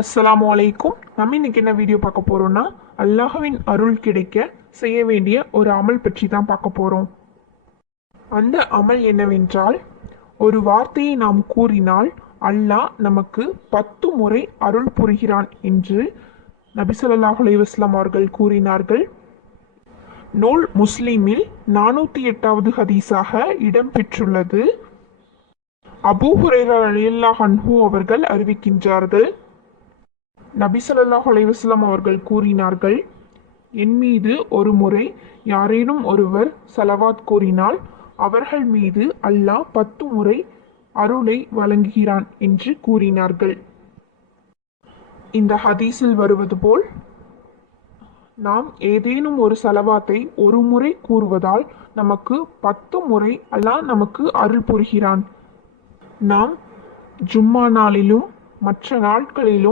அஸ்ஸலாமு அலைக்கும். நம்ம இன்னைக்கு என்ன வீடியோ பார்க்க போறோம்னா, அல்லாஹ்வின் அருள் கிடைக்க செய்ய வேண்டிய ஒரு அமல் பற்றி தான் பார்க்க போறோம். அந்த அமல் என்னவென்றால், ஒரு வார்த்தையை நாம் கூறினால் அல்லாஹ் நமக்கு 10 முறை அருள் புரிகிறான் என்று நபி ஸல்லல்லாஹு அலைஹி வஸல்லம் அவர்கள் கூறினார்கள். நூல் முஸ்லிமில் 408வது ஹதீஸாக இடம்பெற்றுள்ளது. அபூ ஹுரைரா ரலியல்லாஹு அன்ஹு அவர்கள் அறிவிக்கின்றார்கள், நபி ஸல்லல்லாஹு அலைஹி வஸல்லம் அவர்கள் கூறினார்கள், என் மீது ஒரு முறை யாரேனும் ஒருவர் ஸலவாத் கூறினால் அவர்கள் மீது அல்லாஹ் 10 முறை அருளை வழங்குகிறான் என்று கூறினார்கள். இந்த ஹதீஸில் வருவது போல், நாம் ஏதேனும் ஒரு ஸலவாத்தை ஒரு முறை கூறுவதால் நமக்கு 10 முறை அல்லாஹ் நமக்கு அருள் புரிகிறான். நாம் ஜும்மா நாளிலும் மற்ற நாட்களிலும்